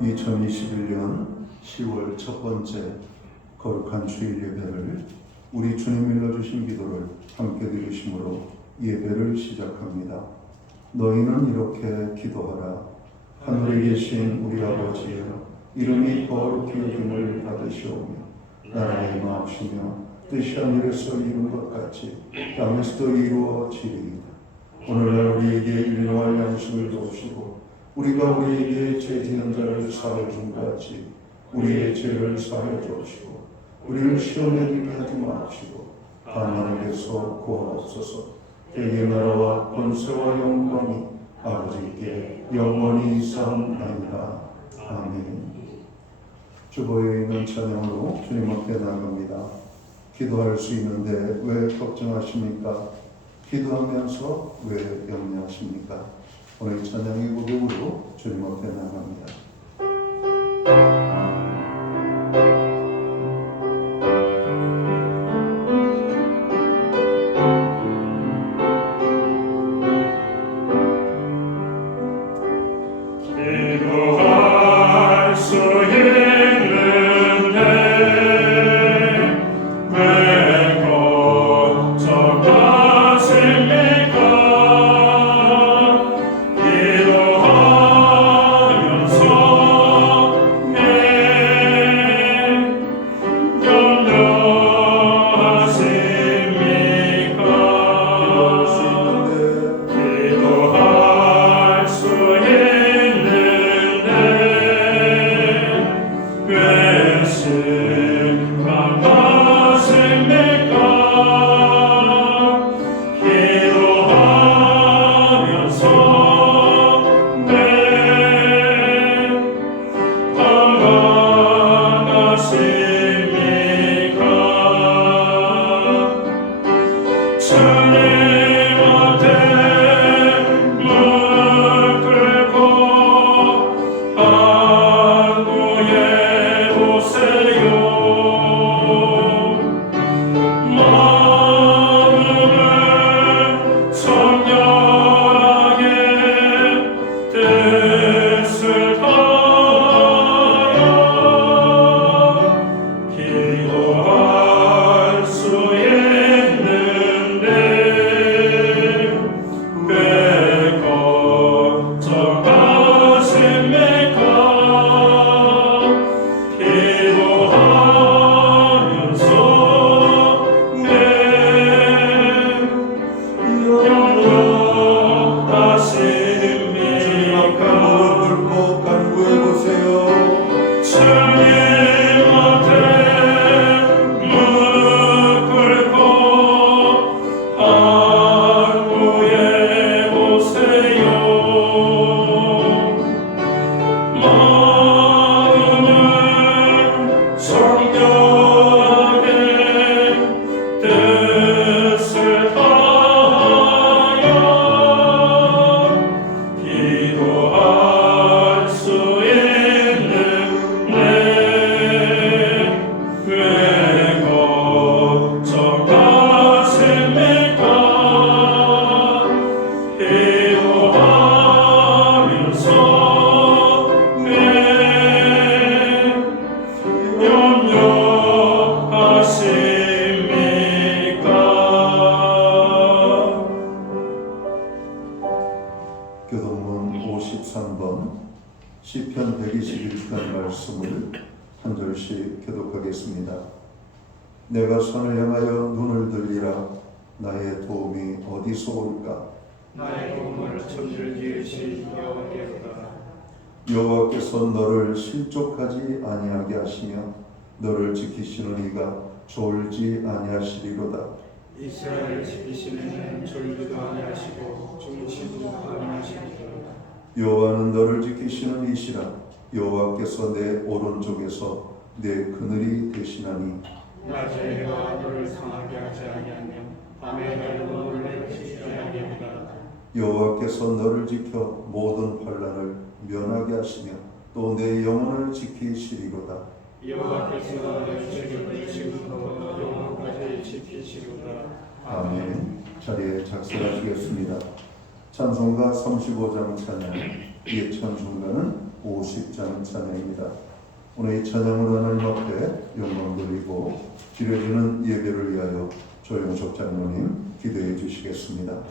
2021년 10월 첫 번째 거룩한 주일 예배를 우리 주님 일러주신 기도를 함께 드리심으로 예배를 시작합니다. 너희는 이렇게 기도하라. 하늘에 계신 우리 아버지여, 이름이 거룩히 여김을 받으시오며 나라의 마옵시며 뜻이 하늘에서 이룬 것 같이 땅에서도 이루어지리이다. 오늘날 우리에게 일용할 양식을 주시고 우리가 우리에게 죄 지은 자를 사하여 준 것 같이 우리의 죄를 사하여 주시고 우리를 시험에 들게 하지 마시고 다만 하나님께서 구하옵소서. 대개 나라와 권세와 영광이 아버지께 영원히 있사옵나이다. 아멘. 주보에 있는 찬양으로 주님 앞에 나갑니다. 기도할 수 있는데 왜 걱정하십니까? 기도하면서 왜 염려하십니까? 오늘 찬양의 고백으로 주님 앞에 나갑니다. 기도할 수 있는데 왜 걱정하십니까? 기도하면서 왜 염려하십니까? 기도할 수 교동문 53번 시편 121편 말씀을 한 절씩 교독하겠습니다. 내가 선을 향하여 눈을 들리라. 나의 도움이 어디서 올까? 나의 도움을 천지를 지으신 여호와께로다. 여호와께서 너를 실족하지 아니하게 하시며 너를 지키시는 이가 졸지 아니하시리로다. 이스라엘을 지키시는 이는 졸지도 아니하시고 주무시도 아니하시리로다. 여호와는 너를 지키시는 이시라. 여호와께서 내 오른쪽에서 내 그늘이 되시나니 낮에 해가 너를 상하게 하지 아니하며 밤에 달도 너를 해치지 아니하리라. 여호와께서 너를 지켜 모든 환난을 면하게 하시며 또 내 영혼을 지키시리로다. 여호와께서 내 죄를 지금부터 영원까지 지키시리로다. 아멘. 자리에 작성하시겠습니다. 찬송가 35장 찬양 예찬 중간은 50장 찬양입니다. 오늘 이 찬양으로 하나님 앞에 영광 돌리고 드려지는 예배를 위하여 조영석 장로님 기도해 주시겠습니다.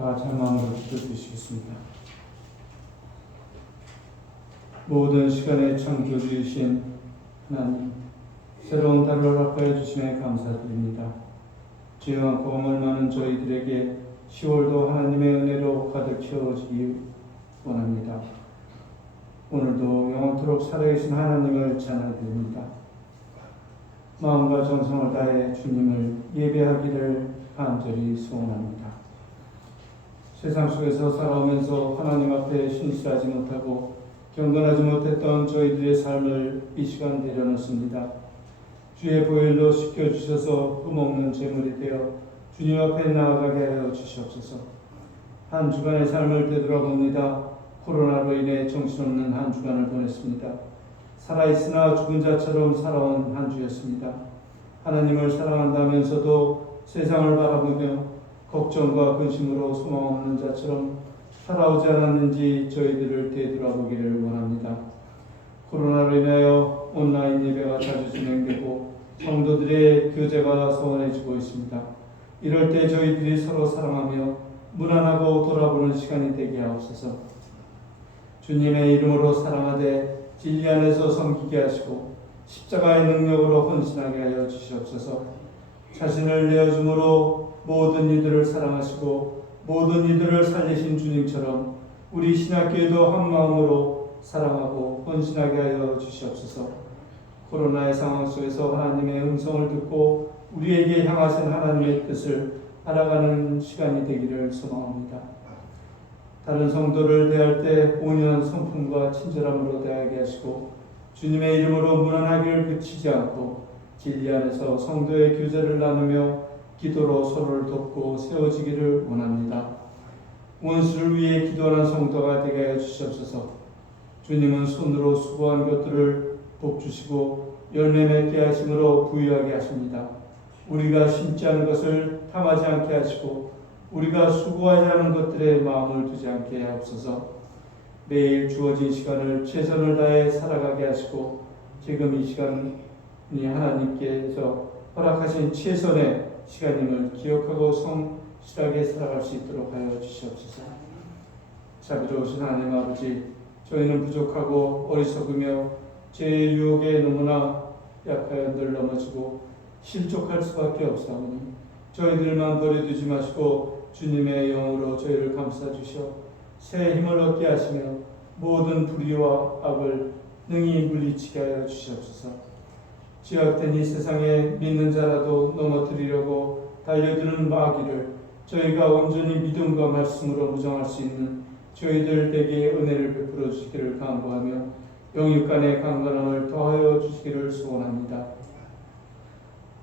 다 같이 한 마음으로 기도드리시겠습니다. 모든 시간에 창조주이신 하나님, 새로운 달을 허락하여 주심에 감사드립니다. 죄 많고 엄을 많은 저희들에게 10월도 하나님의 은혜로 가득 채워지기 원합니다. 오늘도 영원토록 살아계신 하나님을 찬양드립니다. 마음과 정성을 다해 주님을 예배하기를 간절히 소원합니다. 세상 속에서 살아오면서 하나님 앞에 신실하지 못하고 경건하지 못했던 저희들의 삶을 이 시간 내려놓습니다. 주의 보혈로 씻겨주셔서 흠없는 제물이 되어 주님 앞에 나아가게 하여 주시옵소서. 한 주간의 삶을 되돌아봅니다. 코로나로 인해 정신없는 한 주간을 보냈습니다. 살아있으나 죽은 자처럼 살아온 한 주였습니다. 하나님을 사랑한다면서도 세상을 바라보며 걱정과 근심으로 소망 없는 자처럼 살아오지 않았는지 저희들을 되돌아보기를 원합니다. 코로나로 인하여 온라인 예배가 자주 진행되고 성도들의 교제가 소원해지고 있습니다. 이럴 때 저희들이 서로 사랑하며 무난하고 돌아보는 시간이 되게 하옵소서. 주님의 이름으로 사랑하되 진리 안에서 섬기게 하시고 십자가의 능력으로 헌신하게 하여 주시옵소서. 자신을 내어줌으로 모든 이들을 사랑하시고 모든 이들을 살리신 주님처럼 우리 신학교에도 한 마음으로 사랑하고 헌신하게 하여 주시옵소서. 코로나의 상황 속에서 하나님의 음성을 듣고 우리에게 향하신 하나님의 뜻을 알아가는 시간이 되기를 소망합니다. 다른 성도를 대할 때 온유한 성품과 친절함으로 대하게 하시고 주님의 이름으로 무난하기를 그치지 않고 진리 안에서 성도의 교제를 나누며 기도로 서로를 돕고 세워지기를 원합니다. 원수를 위해 기도하는 성도가 되게 하여 주시옵소서. 주님은 손으로 수고한 것들을 복주시고 열매 맺게 하심으로 부유하게 하십니다. 우리가 심지 않은 것을 탐하지 않게 하시고 우리가 수고하지 않은 것들에 마음을 두지 않게 하옵소서. 매일 주어진 시간을 최선을 다해 살아가게 하시고 지금 이 시간이 하나님께서 허락하신 최선의 시간임을 기억하고 성실하게 살아갈 수 있도록 하여 주시옵소서. 자비로우신 하나님 아버지, 저희는 부족하고 어리석으며 죄의 유혹에 너무나 약하여 늘 넘어지고 실족할 수밖에 없사오니 저희들만 버려두지 마시고 주님의 영으로 저희를 감싸주셔 새 힘을 얻게 하시며 모든 불의와 악을 능히 물리치게 하여 주시옵소서. 죄악된 이 세상에 믿는 자라도 넘어뜨리려고 달려드는 마귀를 저희가 온전히 믿음과 말씀으로 무정할 수 있는 저희들에게 은혜를 베풀어 주시기를 간구하며 영육간의 강건함을 더하여 주시기를 소원합니다.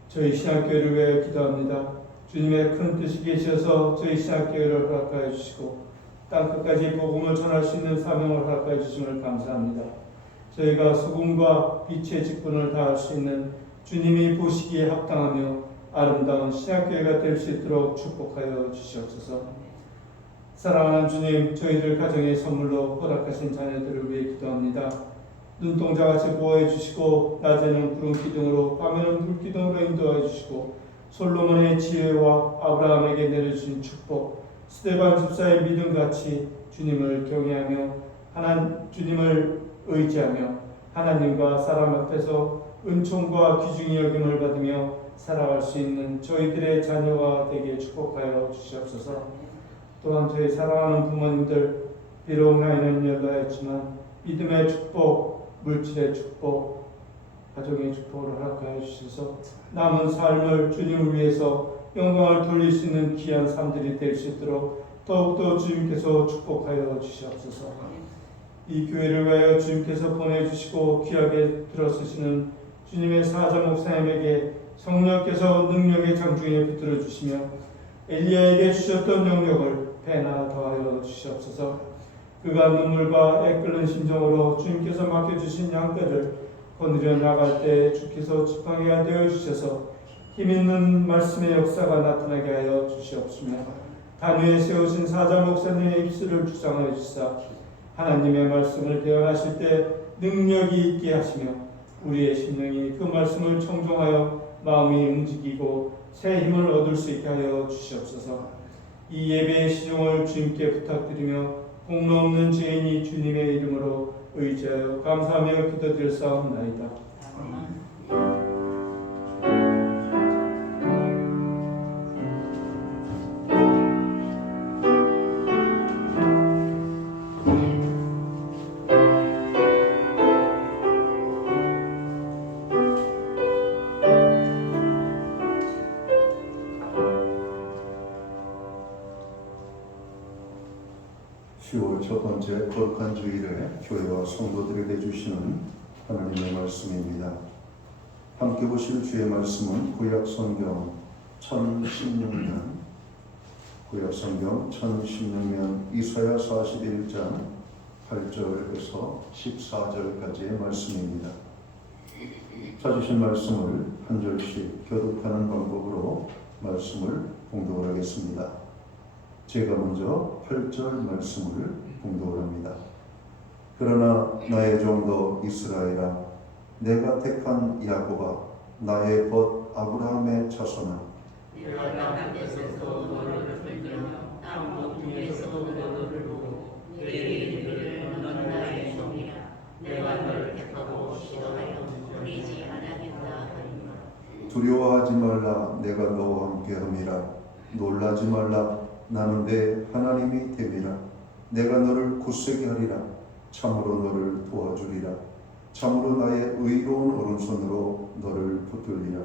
저희 신학교회를 위하여 기도합니다. 주님의 큰 뜻이 계셔서 저희 신학교회를 허락하여 주시고 땅끝까지 복음을 전할 수 있는 사명을 허락하여 주심을 감사합니다. 저희가 소금과 빛의 직분을 다할 수 있는 주님이 보시기에 합당하며 아름다운 신학교회가 될 수 있도록 축복하여 주시옵소서. 사랑하는 주님, 저희들 가정의 선물로 허락하신 자녀들을 위해 기도합니다. 눈동자같이 보호해 주시고 낮에는 구름 기둥으로 밤에는 불 기둥으로 인도해 주시고 솔로몬의 지혜와 아브라함에게 내려주신 축복, 스데반 집사의 믿음같이 주님을 경외하며 주님을 의지하며 하나님과 사람 앞에서 은총과 귀중히 여김을 받으며 살아갈 수 있는 저희들의 자녀가 되게 축복하여 주시옵소서. 또한 저희 사랑하는 부모님들, 비록 나이는 연로했지만 믿음의 축복, 물질의 축복, 가정의 축복을 허락하여 주셔서 남은 삶을 주님을 위해서 영광을 돌릴 수 있는 귀한 삶들이 될 수 있도록 더욱더 주님께서 축복하여 주시옵소서. 이 교회를 위하여 주님께서 보내주시고 귀하게 들어쓰시는 주님의 사자 목사님에게 성령께서 능력의 장중에 붙들어 주시며 엘리야에게 주셨던 영역을 배나 더하여 주시옵소서. 그가 눈물과 애끓는 심정으로 주님께서 맡겨주신 양떼를 거느려 나갈 때 주께서 지팡이가 되어 주셔서 힘있는 말씀의 역사가 나타나게 하여 주시옵시며 단위에 세우신 사자 목사님의 입술을 주장하여 주사 하나님의 말씀을 대언하실 때 능력이 있게 하시며 우리의 심령이 그 말씀을 청종하여 마음이 움직이고 새 힘을 얻을 수 있게 하여 주시옵소서. 이 예배의 시종을 주님께 부탁드리며 공로 없는 죄인이 주님의 이름으로 의지하여 감사하며 기도드렸사옵나이다. 첫 번째 거룩한 주일에 교회와 성도들에게 주시는 하나님의 말씀입니다. 함께 보실 주의 말씀은 구약성경 1016면 이사야 41장 8절에서 14절까지의 말씀입니다. 찾으신 말씀을 한 절씩 교독하는 방법으로 말씀을 봉독을 하겠습니다. 제가 먼저 8절 말씀을 봉독을 합니다. 그러나 나의 종도 이스라엘아, 내가 택한 야곱아, 나의 벗 아브라함의 자손아, 내가 땅끝에서 너를 불리며 땅 모퉁이에서 너를 보고 내게 이르기를 너는 나의 종이라. 내가 너를 택하고 시도하여 버리지 아니하겠다 하니라. 두려워하지 말라, 내가 너와 함께함이라. 놀라지 말라, 나는 내 하나님이 됨이라. 내가 너를 굳세게 하리라. 참으로 너를 도와주리라. 참으로 나의 의로운 오른손으로 너를 붙들리라.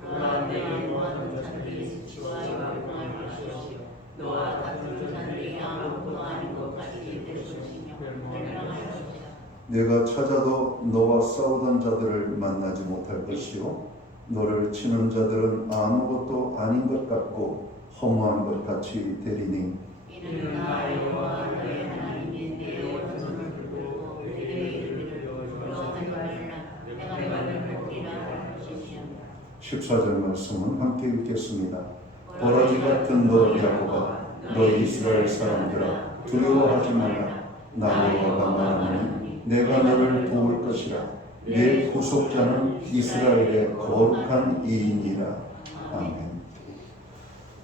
그러나 내가 모아둔 자들이 지와 영광을 마시옵시오. 너와 같은 자들이 아무것도 아닌 것 같이 될 것이며 멸망하였습니다. 내가 찾아도 너와 싸우던 자들을 만나지 못할 것이요 너를 치는 자들은 아무것도 아닌 것 같고 허무한 것 같이 되리니 이는 나 여호와 너의 하나님이 내 오른손을 들고 내 이름을 부러워하지 말라. 내가 너를 복이라 할 것이며. 14절 말씀은 함께 읽겠습니다. 버러지 같은 너 야곱아, 너 이스라엘 사람들아, 두려워하지 말라. 나 여호와가 말하노니 내가 너를 도울 것이라. 내 구속자는 이스라엘의 거룩한 이인이라. 아멘.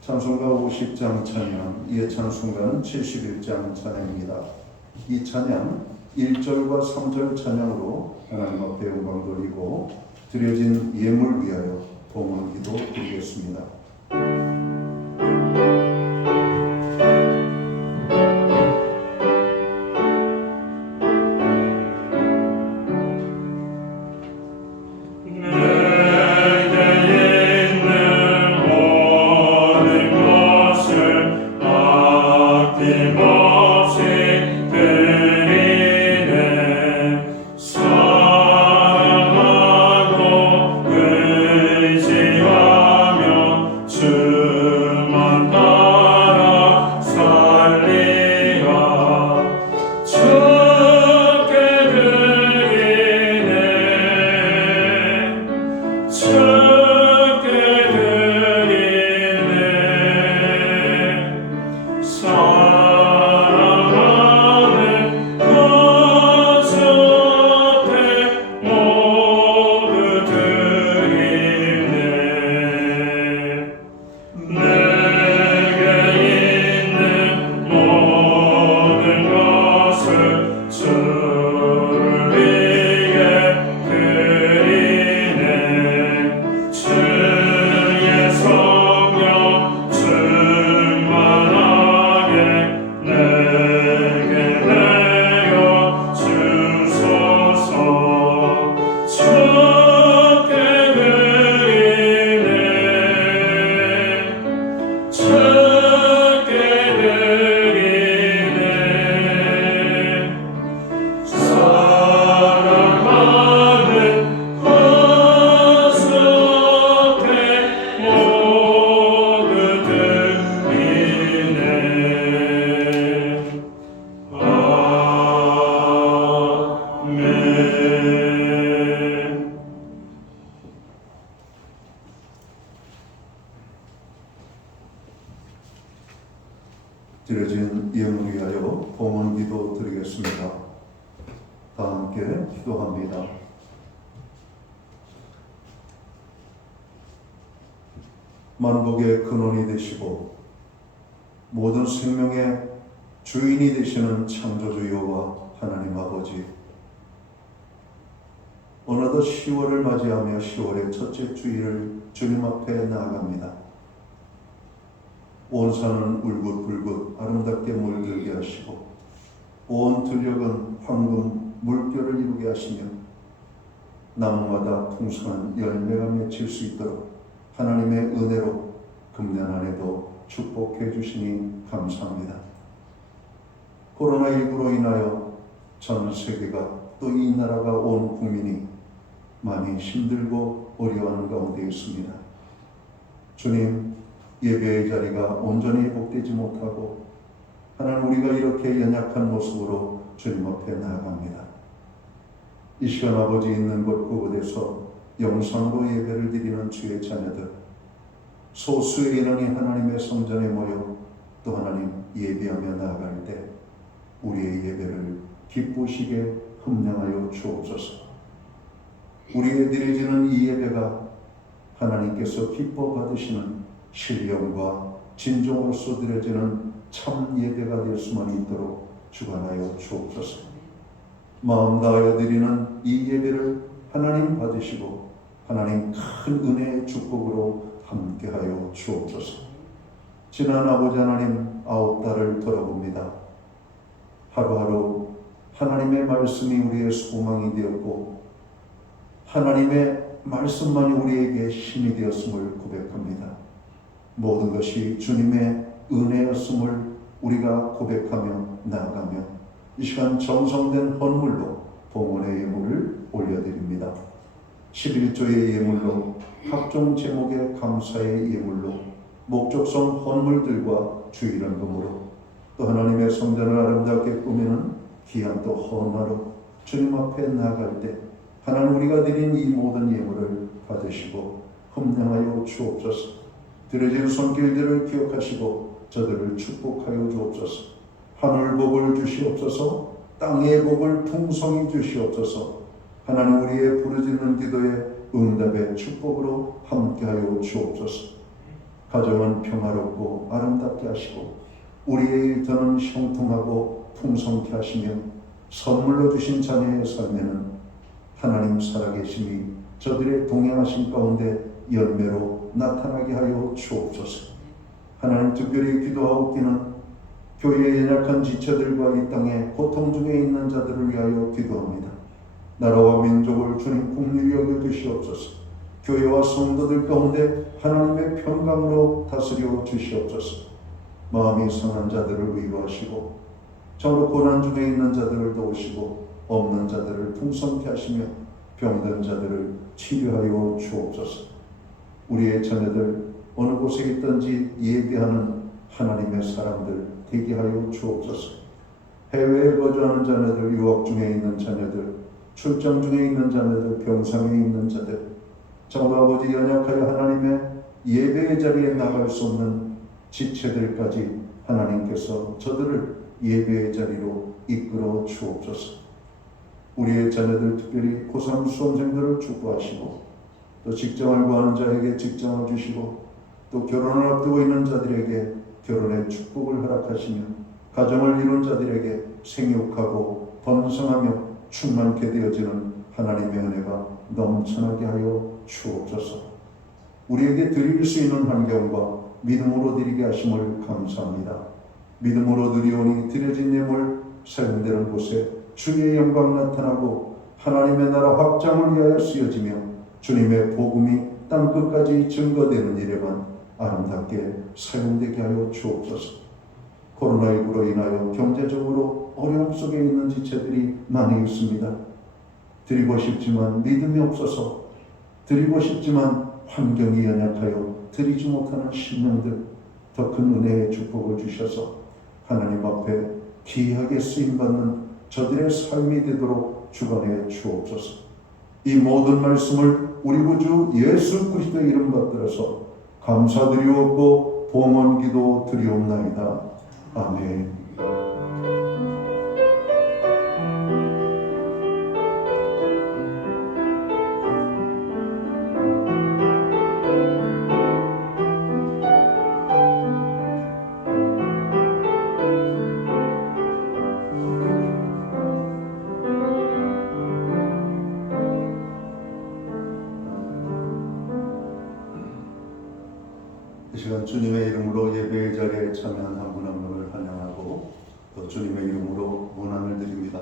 찬송가 50장 찬양, 이에 찬송가는 71장 찬양입니다. 이 찬양 1절과 3절 찬양으로 하나님 앞에 영광 돌리고 드려진 예물 위하여 봉헌 기도 드리겠습니다. 드려진 예물을 위하여 봉헌 기도 드리겠습니다. 다 함께 기도합니다. 만복의 근원이 되시고 모든 생명의 주인이 되시는 창조주 여호와 하나님 아버지, 어느덧 10월을 맞이하며 10월의 첫째 주일을 주님 앞에 나아갑니다. 온 산은 울긋불긋 아름답게 물들게 하시고 온 들녘은 황금 물결을 이루게 하시며 나무마다 풍성한 열매가 맺힐 수 있도록 하나님의 은혜로 금년 한 해도 축복해 주시니 감사합니다. 코로나19로 인하여 전 세계가 또 이 나라가 온 국민이 많이 힘들고 어려워하는 가운데 있습니다. 주님, 예배의 자리가 온전히 회복되지 못하고 하나님, 우리가 이렇게 연약한 모습으로 주님 앞에 나아갑니다. 이 시간 아버지 있는 곳 그곳에서 영상으로 예배를 드리는 주의 자녀들, 소수의 인원이 하나님의 성전에 모여 또 하나님 예배하며 나아갈 때 우리의 예배를 기쁘시게 흠량하여 주옵소서. 우리의 드려지는 이 예배가 하나님께서 기뻐 받으시는 신령과 진정으로서 드려지는 참 예배가 될 수만 있도록 주관하여 주옵소서. 마음 다하여 드리는 이 예배를 하나님 받으시고 하나님 큰 은혜의 축복으로 함께하여 주옵소서. 지난 아버지 하나님 9달을 돌아봅니다. 하루하루 하나님의 말씀이 우리의 소망이 되었고 하나님의 말씀만이 우리에게 힘이 되었음을 고백합니다. 모든 것이 주님의 은혜였음을 우리가 고백하며 나아가며 이 시간 정성된 헌물로 봉헌의 예물을 올려드립니다. 11조의 예물로 각종 제목의 감사의 예물로 목적성 헌물들과 주일헌금으로 또 하나님의 성전을 아름답게 꾸미는 귀한 또 헌화로 주님 앞에 나아갈 때 하나님 우리가 드린 이 모든 예물을 받으시고 흠량하여 주옵소서. 드려진 손길들을 기억하시고 저들을 축복하여 주옵소서. 하늘 복을 주시옵소서. 땅의 복을 풍성히 주시옵소서. 하나님 우리의 부르짖는 기도에 응답의 축복으로 함께하여 주옵소서. 가정은 평화롭고 아름답게 하시고 우리의 일터는 형통하고 풍성케 하시며 선물로 주신 자녀의 삶에는 하나님 살아계심이 저들의 동행하신 가운데 열매로 나타나게 하여 주옵소서. 하나님 특별히 기도하옵기는 교회의 연약한 지체들과 이 땅에 고통 중에 있는 자들을 위하여 기도합니다. 나라와 민족을 주님 긍휼히 여겨 주시옵소서. 교회와 성도들 가운데 하나님의 평강으로 다스려 주시옵소서. 마음이 상한 자들을 위로하시고 정로 고난 중에 있는 자들을 도우시고 없는 자들을 풍성케 하시며 병든 자들을 치료하여 주옵소서. 우리의 자녀들 어느 곳에 있든지 예배하는 하나님의 사람들 되게 하여 주옵소서. 해외에 거주하는 자녀들, 유학 중에 있는 자녀들, 출장 중에 있는 자녀들, 병상에 있는 자들, 정말 아버지 연약하여 하나님의 예배의 자리에 나갈 수 없는 지체들까지 하나님께서 저들을 예배의 자리로 이끌어 주옵소서. 우리의 자녀들 특별히 고3 수험생들을 축복하시고 또 직장을 구하는 자에게 직장을 주시고 또 결혼을 앞두고 있는 자들에게 결혼의 축복을 허락하시며 가정을 이룬 자들에게 생육하고 번성하며 충만케 되어지는 하나님의 은혜가 넘쳐나게 하여 주옵소서. 우리에게 드릴 수 있는 환경과 믿음으로 드리게 하심을 감사합니다. 믿음으로 드리오니 드려진 예물 사용되는 곳에 주의 영광 나타나고 하나님의 나라 확장을 위하여 쓰여지며 주님의 복음이 땅끝까지 증거되는 일에만 아름답게 사용되게 하여 주옵소서. 코로나19로 인하여 경제적으로 어려움 속에 있는 지체들이 많이 있습니다. 드리고 싶지만 믿음이 없어서, 드리고 싶지만 환경이 연약하여 드리지 못하는 심령들, 더 큰 은혜의 축복을 주셔서 하나님 앞에 귀하게 쓰임받는 저들의 삶이 되도록 주관해 주옵소서. 이 모든 말씀을 우리 구주 예수 그리스도의 이름 받들어서 감사드리옵고 봉헌기도 드리옵나이다. 아멘. 이 시간 주님의 이름으로 예배의 자리에 참여한 한 분 한 분을 환영하고 또 주님의 이름으로 문안을 드립니다.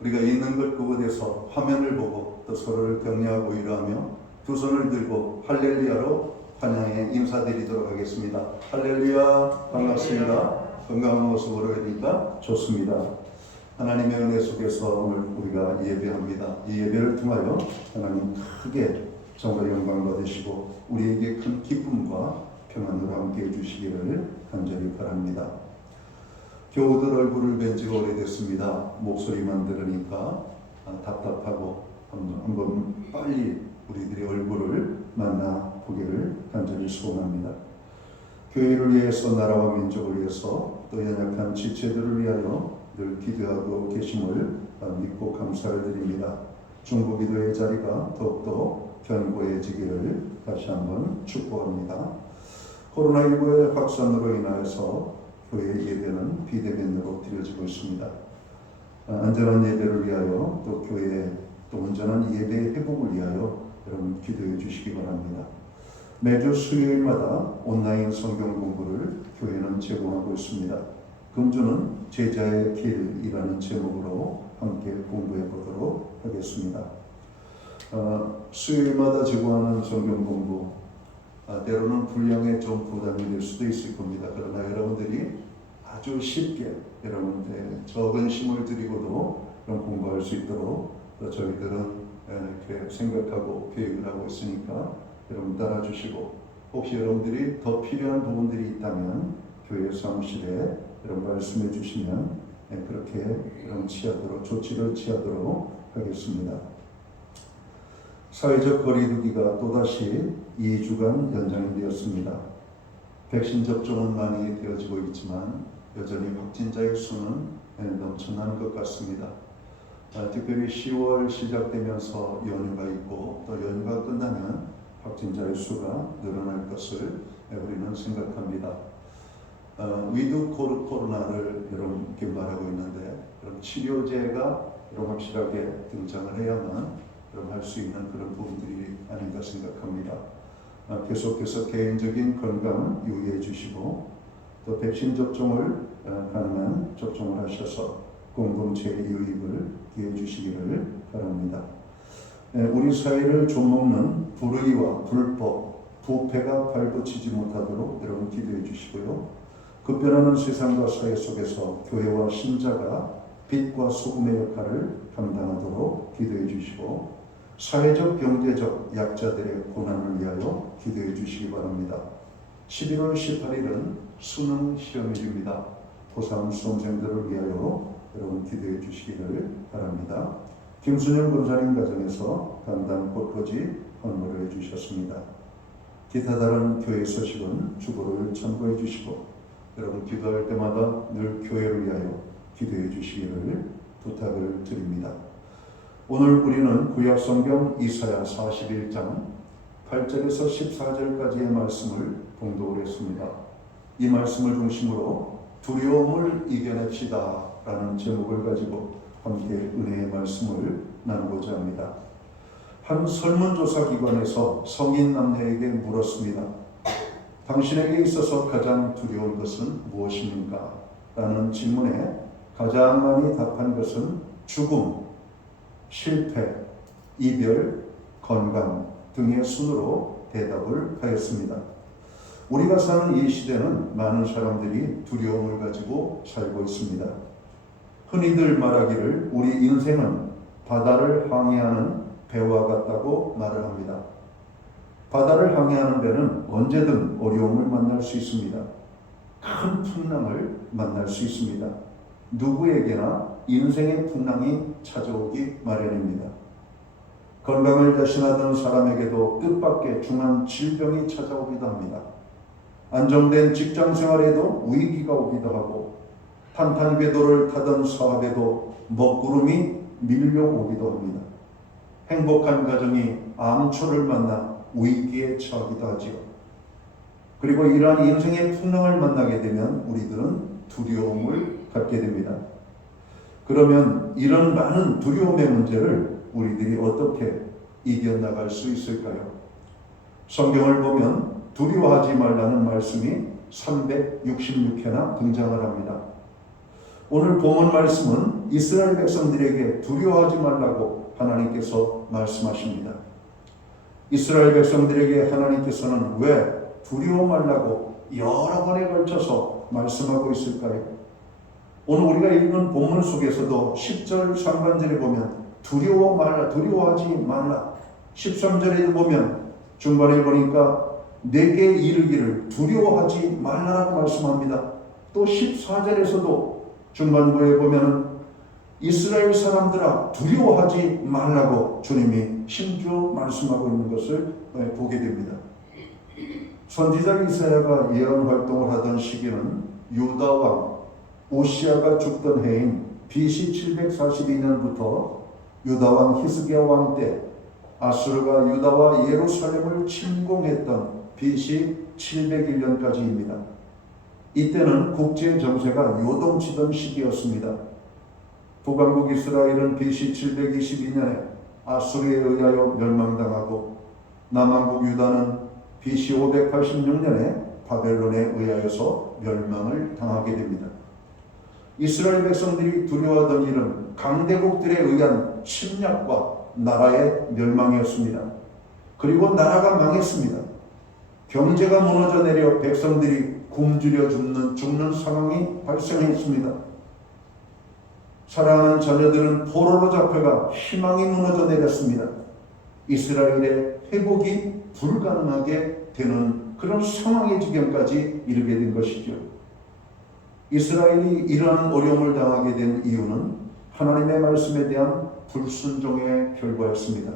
우리가 있는 것 그곳에서 화면을 보고 또 서로를 격려하고 위로하며 두 손을 들고 할렐루야로 환영해 인사드리도록 하겠습니다. 할렐루야, 반갑습니다. 건강한 모습으로 하니까 좋습니다. 하나님의 은혜 속에서 오늘 우리가 예배합니다. 이 예배를 통하여 하나님 크게 정말 영광 받으시고 우리에게 큰 기쁨과 평안으로 함께 해주시기를 간절히 바랍니다. 교우들 얼굴을 뵌 지가 오래됐습니다. 목소리만 들으니까 답답하고 한번 빨리 우리들의 얼굴을 만나 보기를 간절히 소원합니다. 교회를 위해서, 나라와 민족을 위해서, 또 연약한 지체들을 위하여 늘 기도하고 계심을 믿고 감사를 드립니다. 중보기도의 자리가 더욱더 견고해지기를 다시 한번 축복합니다. 코로나19의 확산으로 인하여서 교회 예배는 비대면으로 드려지고 있습니다. 안전한 예배를 위하여 또 교회의 또 온전한 예배 회복을 위하여 여러분 기도해 주시기 바랍니다. 매주 수요일마다 온라인 성경 공부를 교회는 제공하고 있습니다. 금주는 제자의 길이라는 제목으로 함께 공부해 보도록 하겠습니다. 수요일마다 제공하는 성경 공부 때로는 분량에 좀 부담이 될 수도 있을 겁니다. 그러나 여러분들이 아주 쉽게 여러분들 적은 힘을 들이고도 공부할 수 있도록 또 저희들은 이렇게 생각하고 계획을 하고 있으니까 여러분 따라주시고, 혹시 여러분들이 더 필요한 부분들이 있다면 교회 사무실에 여러분 말씀해 주시면 그렇게 여러분 조치를 취하도록 하겠습니다. 사회적 거리두기가 또다시 2주간 연장이 되었습니다. 백신 접종은 많이 되어지고 있지만 여전히 확진자의 수는 넘쳐나는 것 같습니다. 특별히 10월 시작되면서 연휴가 있고 또 연휴가 끝나면 확진자의 수가 늘어날 것을 우리는 생각합니다. 위드 코로나를 여러분께 말하고 있는데, 그럼 치료제가 여러분 확실하게 등장을 해야만 여러분 할 수 있는 그런 부분들이 아닌가 생각합니다. 계속해서 개인적인 건강 유의해 주시고, 또 백신 접종을 가능한 접종을 하셔서 공동체의 유익을 기해 주시기를 바랍니다. 우리 사회를 좀먹는 불의와 불법, 부패가 발붙이지 못하도록 여러분 기도해 주시고요. 급변하는 세상과 사회 속에서 교회와 신자가 빛과 소금의 역할을 감당하도록 기도해 주시고, 사회적 경제적 약자들의 고난을 위하여 기도해 주시기 바랍니다. 11월 18일은 수능 시험일입니다. 고3 수험생들을 위하여 여러분 기도해 주시기를 바랍니다. 김순영 권사님 가정에서 단단 꽃꽂이 헌물을 해주셨습니다. 기타 다른 교회 소식은 주보를 참고해 주시고, 여러분 기도할 때마다 늘 교회를 위하여 기도해 주시기를 부탁을 드립니다. 오늘 우리는 구약성경 이사야 41장 8절에서 14절까지의 말씀을 봉독을 했습니다. 이 말씀을 중심으로 두려움을 이겨냅시다 라는 제목을 가지고 함께 은혜의 말씀을 나누고자 합니다. 한 설문조사 기관에서 성인 남녀에게 물었습니다. 당신에게 있어서 가장 두려운 것은 무엇입니까? 라는 질문에 가장 많이 답한 것은 죽음, 실패, 이별, 건강 등의 순으로 대답을 하였습니다. 우리가 사는 이 시대는 많은 사람들이 두려움을 가지고 살고 있습니다. 흔히들 말하기를 우리 인생은 바다를 항해하는 배와 같다고 말을 합니다. 바다를 항해하는 배는 언제든 어려움을 만날 수 있습니다. 큰 풍랑을 만날 수 있습니다. 누구에게나 인생의 풍랑이 찾아오기 마련입니다. 건강을 대신하던 사람에게도 뜻밖의 중한 질병이 찾아오기도 합니다. 안정된 직장 생활에도 위기가 오기도 하고, 탄탄 궤도를 타던 사업에도 먹구름이 밀려오기도 합니다. 행복한 가정이 암초를 만나 위기에 처하기도 하지요. 그리고 이러한 인생의 풍랑을 만나게 되면 우리들은 두려움을 갖게 됩니다. 그러면 이런 많은 두려움의 문제를 우리들이 어떻게 이겨나갈 수 있을까요? 성경을 보면 두려워하지 말라는 말씀이 366회나 등장을 합니다. 오늘 본문 말씀은 이스라엘 백성들에게 두려워하지 말라고 하나님께서 말씀하십니다. 이스라엘 백성들에게 하나님께서는 왜 두려워 말라고 여러 번에 걸쳐서 말씀하고 있을까요? 오늘 우리가 읽은 본문 속에서도 10절 상반절에 보면 두려워 말라, 두려워하지 말라. 13절에 보면 중반에 보니까 내게 이르기를 두려워하지 말라라고 말씀합니다. 또 14절에서도 중반부에 보면 이스라엘 사람들아 두려워하지 말라고 주님이 심지어 말씀하고 있는 것을 보게 됩니다. 선지자 이사야가 예언 활동을 하던 시기는 유다 왕 오시아가 죽던 해인 BC 742년부터 유다 왕 히스기야 왕 때 아수르가 유다와 예루살렘을 침공했던 BC 701년까지입니다. 이때는 국제 정세가 요동치던 시기였습니다. 북왕국 이스라엘은 BC 722년에 아수르에 의하여 멸망당하고, 남왕국 유다는 BC 586년에 바벨론에 의하여서 멸망을 당하게 됩니다. 이스라엘 백성들이 두려워하던 일은 강대국들에 의한 침략과 나라의 멸망이었습니다. 그리고 나라가 망했습니다. 경제가 무너져 내려 백성들이 굶주려 죽는 상황이 발생했습니다. 사랑하는 자녀들은 포로로 잡혀가 희망이 무너져 내렸습니다. 이스라엘의 회복이 불가능하게 되는 그런 상황의 지경까지 이르게 된 것이죠. 이스라엘이 이러한 어려움을 당하게 된 이유는 하나님의 말씀에 대한 불순종의 결과였습니다.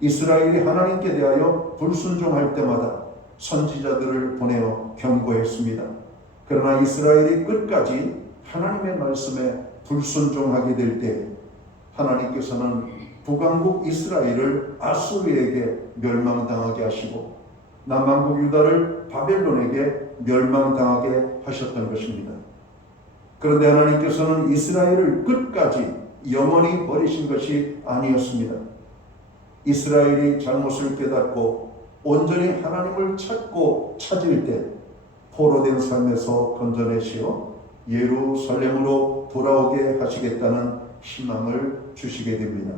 이스라엘이 하나님께 대하여 불순종할 때마다 선지자들을 보내어 경고했습니다. 그러나 이스라엘이 끝까지 하나님의 말씀에 불순종하게 될 때 하나님께서는 북왕국 이스라엘을 아수르에게 멸망당하게 하시고 남왕국 유다를 바벨론에게 멸망당하게 하셨던 것입니다. 그런데 하나님께서는 이스라엘을 끝까지 영원히 버리신 것이 아니었습니다. 이스라엘이 잘못을 깨닫고 온전히 하나님을 찾을 때 포로된 삶에서 건져내시어 예루살렘으로 돌아오게 하시겠다는 희망을 주시게 됩니다.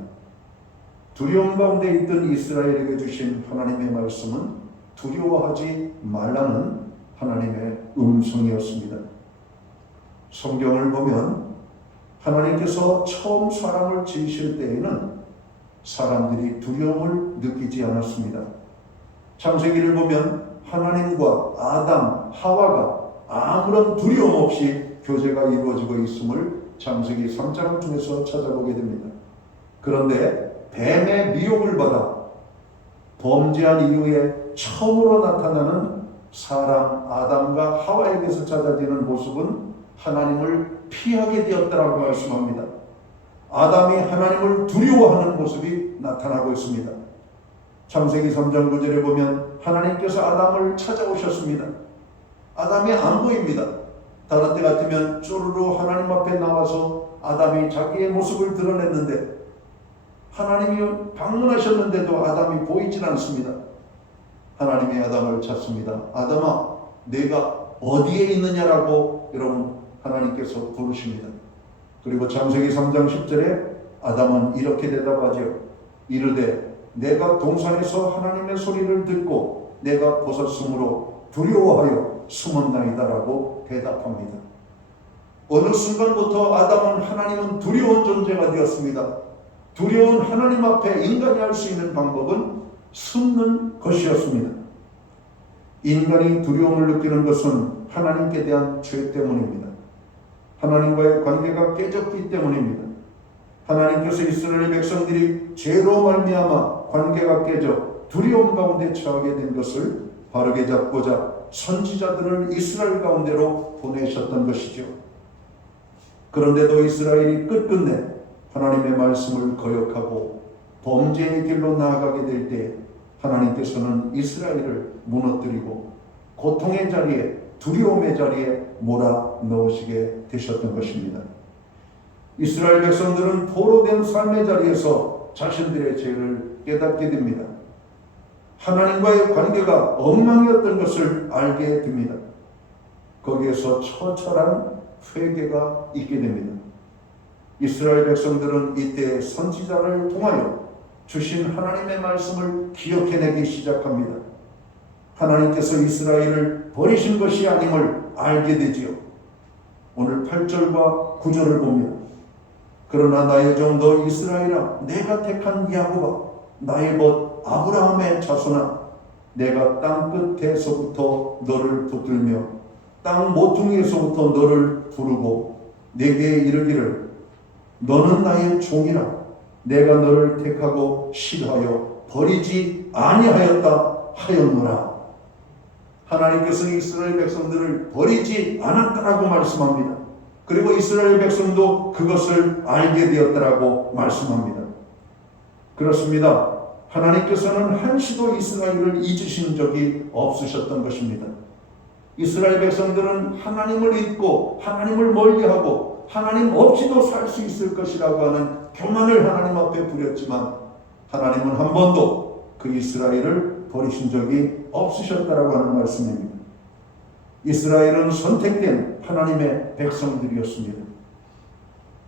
두려움 가운데 있던 이스라엘에게 주신 하나님의 말씀은 두려워하지 말라는 하나님의 음성이었습니다. 성경을 보면 하나님께서 처음 사람을 지으실 때에는 사람들이 두려움을 느끼지 않았습니다. 창세기를 보면 하나님과 아담, 하와가 아무런 두려움 없이 교제가 이루어지고 있음을 창세기 3장 중에서 찾아보게 됩니다. 그런데 뱀의 미혹을 받아 범죄한 이후에 처음으로 나타나는 사람 아담과 하와에게서 찾아지는 모습은 하나님을 피하게 되었다라고 말씀합니다. 아담이 하나님을 두려워하는 모습이 나타나고 있습니다. 창세기 3장 9절에 보면 하나님께서 아담을 찾아오셨습니다. 아담이 안 보입니다. 다른 때 같으면 쪼르르 하나님 앞에 나와서 아담이 자기의 모습을 드러냈는데 하나님이 방문하셨는데도 아담이 보이질 않습니다. 하나님이 아담을 찾습니다. 아담아, 내가 어디에 있느냐라고 여러분 하나님께서 부르십니다. 그리고 창세기 3장 10절에 아담은 이렇게 대답하죠. 이르되 내가 동산에서 하나님의 소리를 듣고 내가 벗었으므로 두려워하여 숨었나이다라고 대답합니다. 어느 순간부터 아담은 하나님은 두려운 존재가 되었습니다. 두려운 하나님 앞에 인간이 할 수 있는 방법은 숨는 것이었습니다. 인간이 두려움을 느끼는 것은 하나님께 대한 죄 때문입니다. 하나님과의 관계가 깨졌기 때문입니다. 하나님께서 이스라엘 백성들이 죄로 말미암아 관계가 깨져 두려움 가운데 처하게 된 것을 바르게 잡고자 선지자들을 이스라엘 가운데로 보내셨던 것이죠. 그런데도 이스라엘이 끝끝내 하나님의 말씀을 거역하고 범죄의 길로 나아가게 될 때 하나님께서는 이스라엘을 무너뜨리고 고통의 자리에 두려움의 자리에 몰아넣으시게 되셨던 것입니다. 이스라엘 백성들은 포로된 삶의 자리에서 자신들의 죄를 깨닫게 됩니다. 하나님과의 관계가 엉망이었던 것을 알게 됩니다. 거기에서 처절한 회개가 있게 됩니다. 이스라엘 백성들은 이때 선지자를 통하여 주신 하나님의 말씀을 기억해내기 시작합니다. 하나님께서 이스라엘을 버리신 것이 아님을 알게 되지요. 오늘 8절과 9절을 봅니다. 그러나 나의 종도 이스라엘아, 내가 택한 야곱아, 나의 벗 아브라함의 자손아, 내가 땅 끝에서부터 너를 붙들며 땅 모퉁이에서부터 너를 부르고 내게 이르기를 너는 나의 종이라, 내가 너를 택하고 싫어하여 버리지 아니하였다 하였노라. 하나님께서 이스라엘 백성들을 버리지 않았다라고 말씀합니다. 그리고 이스라엘 백성도 그것을 알게 되었다라고 말씀합니다. 그렇습니다. 하나님께서는 한시도 이스라엘을 잊으신 적이 없으셨던 것입니다. 이스라엘 백성들은 하나님을 잊고 하나님을 멀리하고 하나님 없이도 살 수 있을 것이라고 하는 교만을 하나님 앞에 부렸지만 하나님은 한 번도 그 이스라엘을 버리신 적이 없으셨다라고 하는 말씀입니다. 이스라엘은 선택된 하나님의 백성들이었습니다.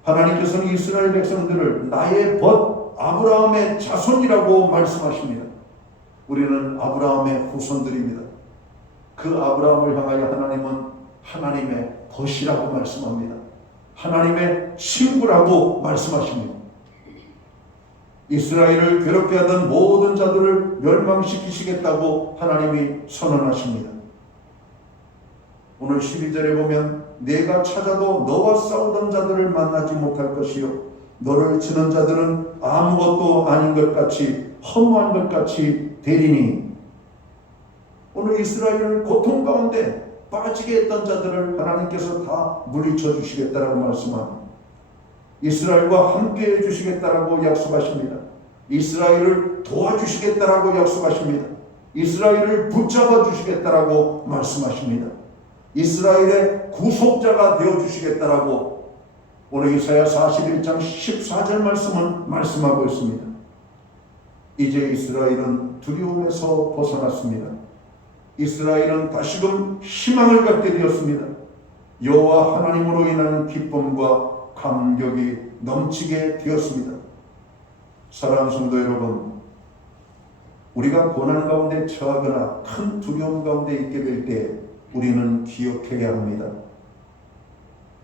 하나님께서는 이스라엘 백성들을 나의 벗 아브라함의 자손이라고 말씀하십니다. 우리는 아브라함의 후손들입니다. 그 아브라함을 향하여 하나님은 하나님의 벗이라고 말씀합니다. 하나님의 친구라고 말씀하십니다. 이스라엘을 괴롭게 하던 모든 자들을 멸망시키시겠다고 하나님이 선언하십니다. 오늘 12절에 보면 내가 찾아도 너와 싸우던 자들을 만나지 못할 것이요 너를 치는 자들은 아무것도 아닌 것 같이 허무한 것 같이 되리니. 오늘 이스라엘을 고통 가운데 빠지게 했던 자들을 하나님께서 다 물리쳐 주시겠다라고 말씀합니다. 이스라엘과 함께 해주시겠다라고 약속하십니다. 이스라엘을 도와주시겠다라고 약속하십니다. 이스라엘을 붙잡아 주시겠다라고 말씀하십니다. 이스라엘의 구속자가 되어주시겠다라고 오늘 이사야 41장 14절 말씀은 말씀하고 있습니다. 이제 이스라엘은 두려움에서 벗어났습니다. 이스라엘은 다시금 희망을 갖게 되었습니다. 여호와 하나님으로 인한 기쁨과 감격이 넘치게 되었습니다. 사랑하는 성도 여러분, 우리가 고난 가운데 처하거나 큰 두려움 가운데 있게 될 때 우리는 기억해야 합니다.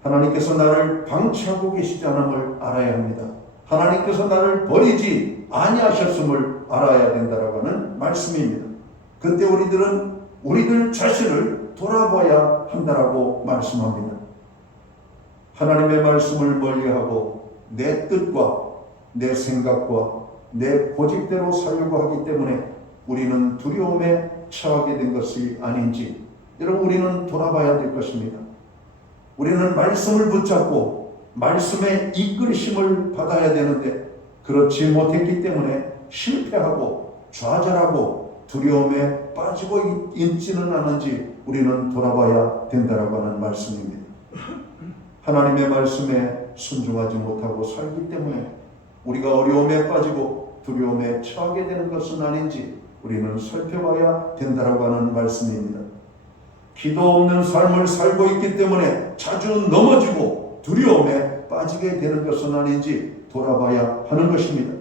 하나님께서 나를 방치하고 계시지 않음을 알아야 합니다. 하나님께서 나를 버리지 아니하셨음을 알아야 된다라고 하는 말씀입니다. 그때 우리들은 우리들 자신을 돌아봐야 한다라고 말씀합니다. 하나님의 말씀을 멀리하고 내 뜻과 내 생각과 내 고집대로 살려고 하기 때문에 우리는 두려움에 처하게 된 것이 아닌지 여러분 우리는 돌아봐야 될 것입니다. 우리는 말씀을 붙잡고 말씀의 이끌심을 받아야 되는데 그렇지 못했기 때문에 실패하고 좌절하고 두려움에 빠지고 있지는 않은지 우리는 돌아봐야 된다라고 하는 말씀입니다. 하나님의 말씀에 순종하지 못하고 살기 때문에 우리가 어려움에 빠지고 두려움에 처하게 되는 것은 아닌지 우리는 살펴봐야 된다라고 하는 말씀입니다. 기도 없는 삶을 살고 있기 때문에 자주 넘어지고 두려움에 빠지게 되는 것은 아닌지 돌아봐야 하는 것입니다.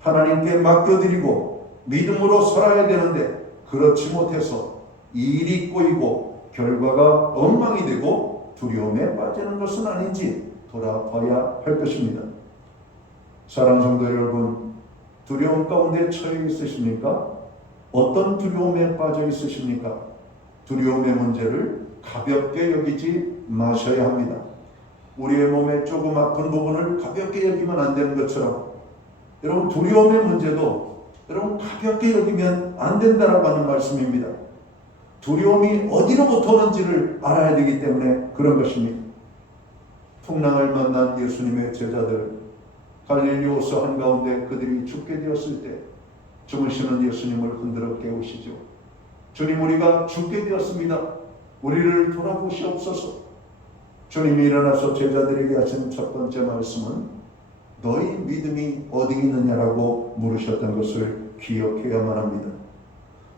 하나님께 맡겨드리고 믿음으로 살아야 되는데 그렇지 못해서 일이 꼬이고 결과가 엉망이 되고 두려움에 빠지는 것은 아닌지 돌아봐야 할 것입니다. 사랑하는 성도 여러분, 두려움 가운데 처해 있으십니까? 어떤 두려움에 빠져 있으십니까? 두려움의 문제를 가볍게 여기지 마셔야 합니다. 우리의 몸에 조금 아픈 부분을 가볍게 여기면 안 되는 것처럼 여러분 두려움의 문제도 여러분 가볍게 여기면 안 된다라고 하는 말씀입니다. 두려움이 어디로부터 오는지를 알아야 되기 때문에 그런 것입니다. 풍랑을 만난 예수님의 제자들 갈릴리 호수 한가운데 그들이 죽게 되었을 때 주무시는 예수님을 흔들어 깨우시죠. 주님 우리가 죽게 되었습니다. 우리를 돌아보시옵소서. 주님이 일어나서 제자들에게 하신 첫 번째 말씀은 너희 믿음이 어디 있느냐라고 물으셨던 것을 기억해야만 합니다.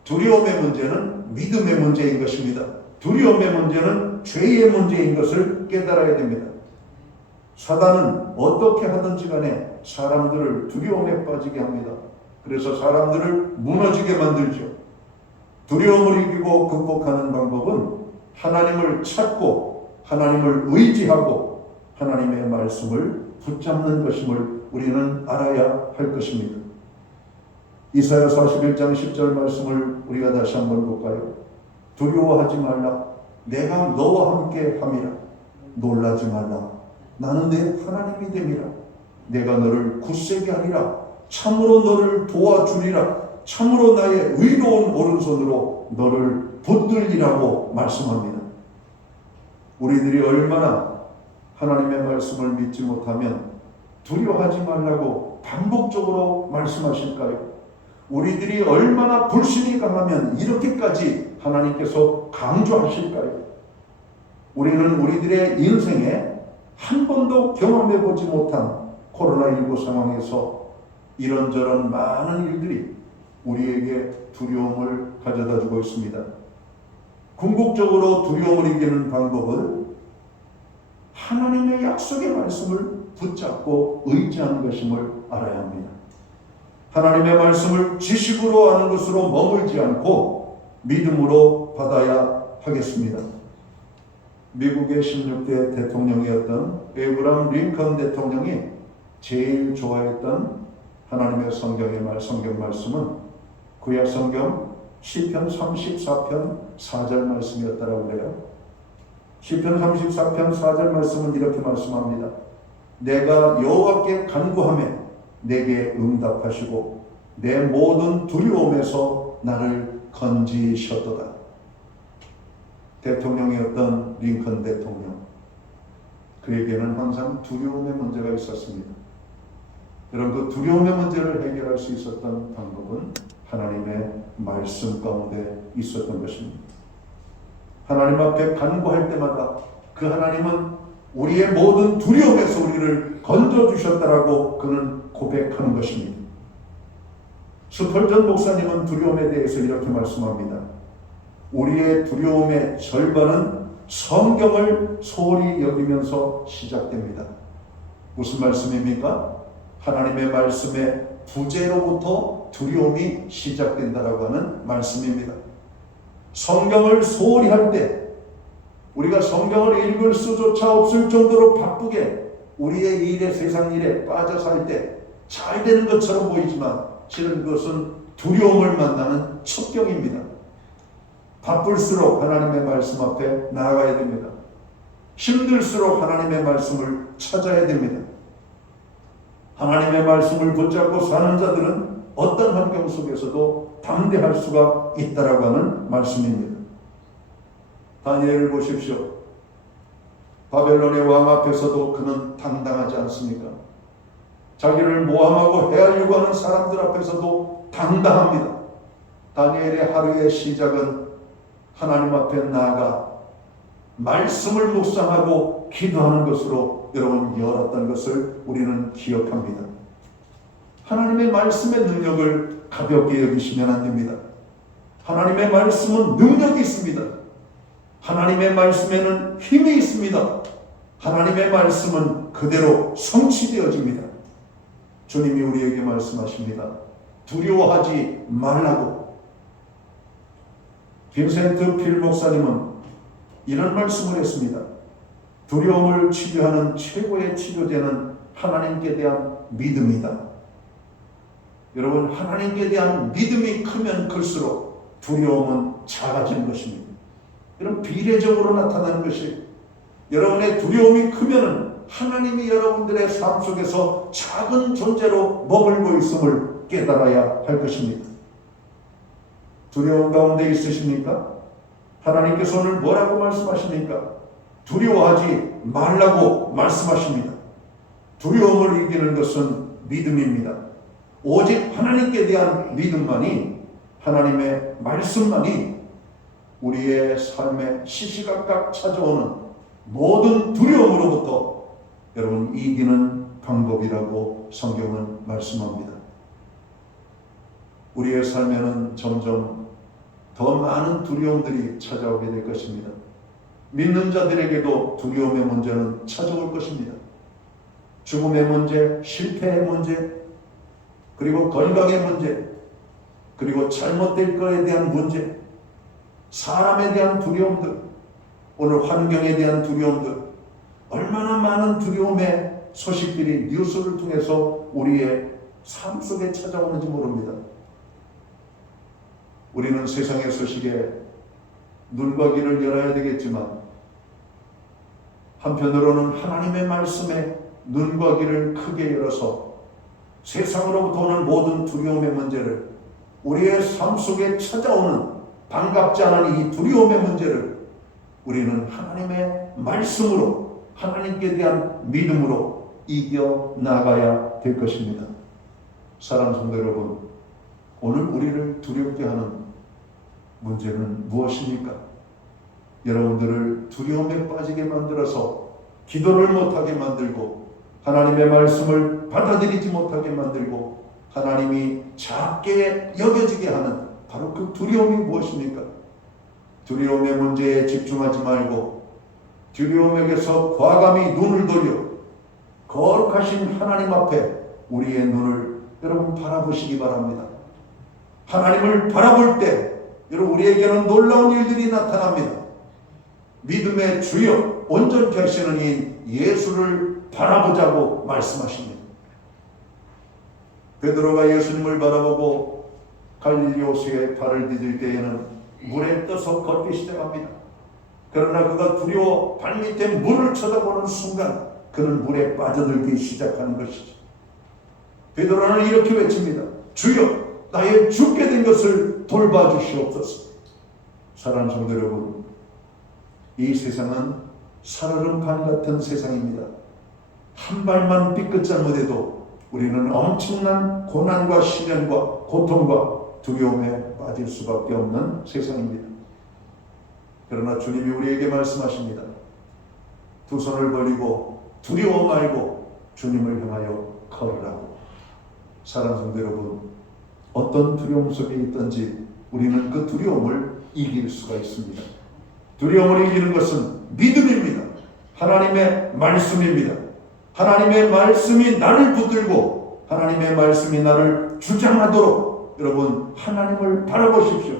두려움의 문제는 믿음의 문제인 것입니다. 두려움의 문제는 죄의 문제인 것을 깨달아야 됩니다. 사단은 어떻게 하든지 간에 사람들을 두려움에 빠지게 합니다. 그래서 사람들을 무너지게 만들죠. 두려움을 이기고 극복하는 방법은 하나님을 찾고 하나님을 의지하고 하나님의 말씀을 붙잡는 것임을 우리는 알아야 할 것입니다. 이사야 41장 10절 말씀을 우리가 다시 한번 볼까요? 두려워하지 말라. 내가 너와 함께 함이라. 놀라지 말라. 나는 내 하나님이 됨이라. 내가 너를 굳세게 하리라. 참으로 너를 도와주리라. 참으로 나의 의로운 오른손으로 너를 붙들리라고 말씀합니다. 우리들이 얼마나 하나님의 말씀을 믿지 못하면 두려워하지 말라고 반복적으로 말씀하실까요? 우리들이 얼마나 불신이 강하면 이렇게까지 하나님께서 강조하실까요? 우리는 우리들의 인생에 한 번도 경험해 보지 못한 코로나19 상황에서 이런저런 많은 일들이 우리에게 두려움을 가져다 주고 있습니다. 궁극적으로 두려움을 이기는 방법은 하나님의 약속의 말씀을 붙잡고 의지하는 것임을 알아야 합니다. 하나님의 말씀을 지식으로 아는 것으로 머물지 않고 믿음으로 받아야 하겠습니다. 미국의 16대 대통령이었던 에브람 링컨 대통령이 제일 좋아했던 하나님의 성경 말씀은 구약 성경 시편 34편 4절 말씀이었다라고 그래요. 시편 34편 4절 말씀은 이렇게 말씀합니다. 내가 여호와께 간구하매 내게 응답하시고 내 모든 두려움에서 나를 건지셨도다. 대통령이었던 링컨 대통령, 그에게는 항상 두려움의 문제가 있었습니다. 여러분, 그 두려움의 문제를 해결할 수 있었던 방법은 하나님의 말씀 가운데 있었던 것입니다. 하나님 앞에 간구할 때마다 그 하나님은 우리의 모든 두려움에서 우리를 건져주셨다라고 그는 고백하는 것입니다. 스펄전 목사님은 두려움에 대해서 이렇게 말씀합니다. 우리의 두려움의 절반은 성경을 소홀히 여기면서 시작됩니다. 무슨 말씀입니까? 하나님의 말씀의 부재로부터 두려움이 시작된다라고 하는 말씀입니다. 성경을 소홀히 할 때, 우리가 성경을 읽을 수조차 없을 정도로 바쁘게 우리의 일에, 세상 일에 빠져서 할 때 잘 되는 것처럼 보이지만 실은 그것은 두려움을 만나는 첩경입니다. 바쁠수록 하나님의 말씀 앞에 나아가야 됩니다. 힘들수록 하나님의 말씀을 찾아야 됩니다. 하나님의 말씀을 붙잡고 사는 자들은 어떤 환경 속에서도 담대할 수가 있다라고 하는 말씀입니다. 다니엘을 보십시오. 바벨론의 왕 앞에서도 그는 당당하지 않습니까? 자기를 모함하고 해하려고 하는 사람들 앞에서도 당당합니다. 다니엘의 하루의 시작은 하나님 앞에 나아가 말씀을 묵상하고 기도하는 것으로 여러분 열었던 것을 우리는 기억합니다. 하나님의 말씀의 능력을 가볍게 여기시면 안 됩니다. 하나님의 말씀은 능력이 있습니다. 하나님의 말씀에는 힘이 있습니다. 하나님의 말씀은 그대로 성취되어집니다. 주님이 우리에게 말씀하십니다. 두려워하지 말라고. 빈센트 필 목사님은 이런 말씀을 했습니다. 두려움을 치료하는 최고의 치료제는 하나님께 대한 믿음이다. 여러분, 하나님께 대한 믿음이 크면 클수록 두려움은 작아지는 것입니다. 이런 비례적으로 나타나는 것이, 여러분의 두려움이 크면은 하나님이 여러분들의 삶 속에서 작은 존재로 머물고 있음을 깨달아야 할 것입니다. 두려움 가운데 있으십니까? 하나님께서 오늘 뭐라고 말씀하십니까? 두려워하지 말라고 말씀하십니다. 두려움을 이기는 것은 믿음입니다. 오직 하나님께 대한 믿음만이, 하나님의 말씀만이 우리의 삶에 시시각각 찾아오는 모든 두려움으로부터 여러분 이기는 방법이라고 성경은 말씀합니다. 우리의 삶에는 점점 더 많은 두려움들이 찾아오게 될 것입니다. 믿는 자들에게도 두려움의 문제는 찾아올 것입니다. 죽음의 문제, 실패의 문제, 그리고 건강의 문제, 그리고 잘못될 것에 대한 문제, 사람에 대한 두려움들, 오늘 환경에 대한 두려움들, 얼마나 많은 두려움의 소식들이 뉴스를 통해서 우리의 삶 속에 찾아오는지 모릅니다. 우리는 세상의 소식에 눈과 귀를 열어야 되겠지만 한편으로는 하나님의 말씀에 눈과 귀를 크게 열어서 세상으로부터 오는 모든 두려움의 문제를, 우리의 삶 속에 찾아오는 반갑지 않은 이 두려움의 문제를 우리는 하나님의 말씀으로, 하나님께 대한 믿음으로 이겨나가야 될 것입니다. 사랑하는 성도 여러분, 오늘 우리를 두렵게 하는 문제는 무엇입니까? 여러분들을 두려움에 빠지게 만들어서 기도를 못하게 만들고 하나님의 말씀을 받아들이지 못하게 만들고 하나님이 작게 여겨지게 하는 바로 그 두려움이 무엇입니까? 두려움의 문제에 집중하지 말고 두려움에게서 과감히 눈을 돌려 거룩하신 하나님 앞에 우리의 눈을 여러분 바라보시기 바랍니다. 하나님을 바라볼 때 여러분 우리에게는 놀라운 일들이 나타납니다. 믿음의 주여 온전케 하시는 이 예수를 바라보자고 말씀하십니다. 베드로가 예수님을 바라보고 갈릴리 호수에 발을 디딜 때에는 물에 떠서 걷기 시작합니다. 그러나 그가 두려워 발밑에 물을 쳐다보는 순간 그는 물에 빠져들기 시작하는 것이죠. 베드로는 이렇게 외칩니다. 주여, 나의 죽게 된 것을 돌봐주시옵소서. 사랑하는 성도 여러분, 이 세상은 살얼음 판 같은 세상입니다. 한 발만 삐끗 잘못해도 우리는 엄청난 고난과 시련과 고통과 두려움에 빠질 수밖에 없는 세상입니다. 그러나 주님이 우리에게 말씀하십니다. 두 손을 벌리고 두려워 말고 주님을 향하여 걸으라고. 사랑하는 성도 여러분, 어떤 두려움 속에 있든지 우리는 그 두려움을 이길 수가 있습니다. 두려움을 이기는 것은 믿음입니다. 하나님의 말씀입니다. 하나님의 말씀이 나를 붙들고 하나님의 말씀이 나를 주장하도록 여러분 하나님을 바라보십시오.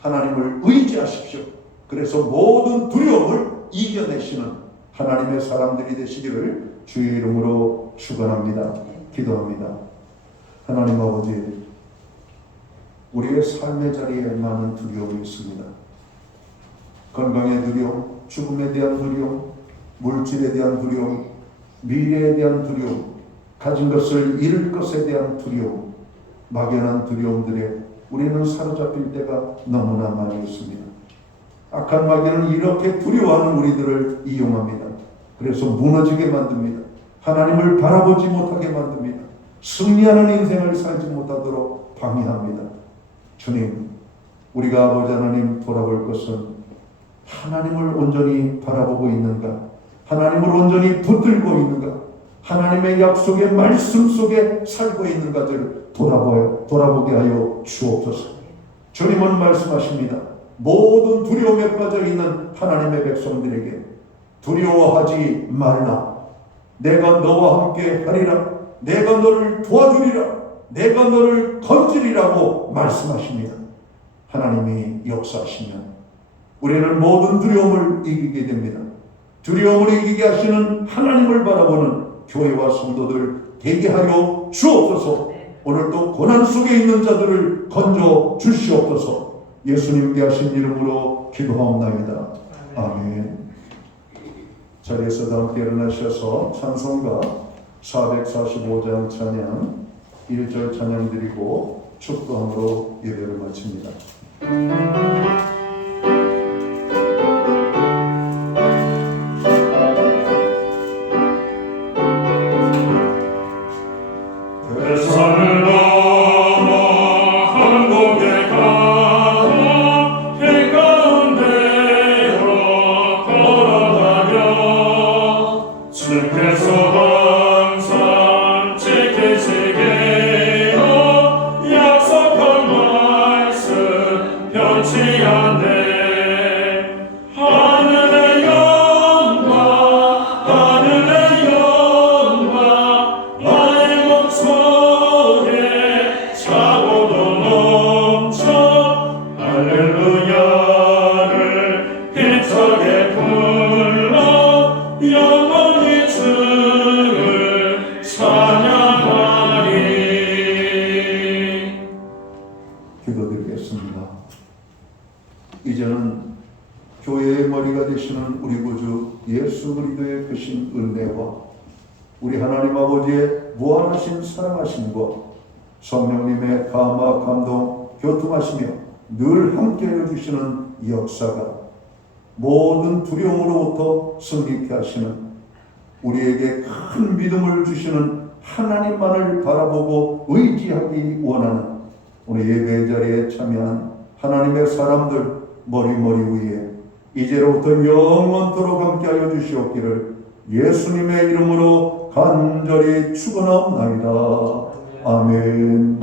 하나님을 의지하십시오. 그래서 모든 두려움을 이겨내시는 하나님의 사람들이 되시기를 주의 이름으로 축원합니다. 기도합니다. 하나님 아버지, 우리의 삶의 자리에 많은 두려움이 있습니다. 건강의 두려움, 죽음에 대한 두려움, 물질에 대한 두려움, 미래에 대한 두려움, 가진 것을 잃을 것에 대한 두려움, 막연한 두려움들에 우리는 사로잡힐 때가 너무나 많이 있습니다. 악한 마귀는 이렇게 두려워하는 우리들을 이용합니다. 그래서 무너지게 만듭니다. 하나님을 바라보지 못하게 만듭니다. 승리하는 인생을 살지 못하도록 방해합니다. 주님, 우리가 아버지 하나님 돌아볼 것은 하나님을 온전히 바라보고 있는가? 하나님을 온전히 붙들고 있는가? 하나님의 약속의 말씀 속에 살고 있는가를 돌아보게 하여 주옵소서. 주님은 말씀하십니다. 모든 두려움에 빠져 있는 하나님의 백성들에게 두려워하지 말라. 내가 너와 함께 하리라. 내가 너를 도와주리라. 내가 너를 건지리라고 말씀하십니다. 하나님이 역사하시면 우리는 모든 두려움을 이기게 됩니다. 두려움을 이기게 하시는 하나님을 바라보는 교회와 성도들 되게 하여 주옵소서. 오늘도 고난 속에 있는 자들을 건져 주시옵소서. 예수님께 하신 이름으로 기도하옵나이다. 아멘. 자리에서 함께 일어나셔서 찬송가 445장 찬양 1절 찬양 드리고 축도함으로 예배를 마칩니다. 산을 넘어 한국에 가서 길 가운데로 걸어다녀 주께서 항상 지키시기로 약속한 말씀 변치 않네. 하늘의 영광 하늘의 영광 나의 목소리에 차고도 넘쳐 할렐루야를 힘차게 불러 영원히 주를 찬양하리. 기도드리겠습니다. 이제는 교회의 머리가 되시는 우리 구주 예수 그리스도의 크신 은혜와 우리 하나님 아버지의 무한하신 사랑하심과 성령님의 감화 감동 교통하시며 늘 함께해 주시는 역사가 모든 두려움으로부터 승리케 하시는 우리에게 큰 믿음을 주시는 하나님만을 바라보고 의지하기 원하는 오늘 예배 자리에 참여한 하나님의 사람들 머리 위에 이제로부터 영원토록 함께하여 주시옵기를 예수님의 이름으로 간절히 축원하옵나이다. 아멘.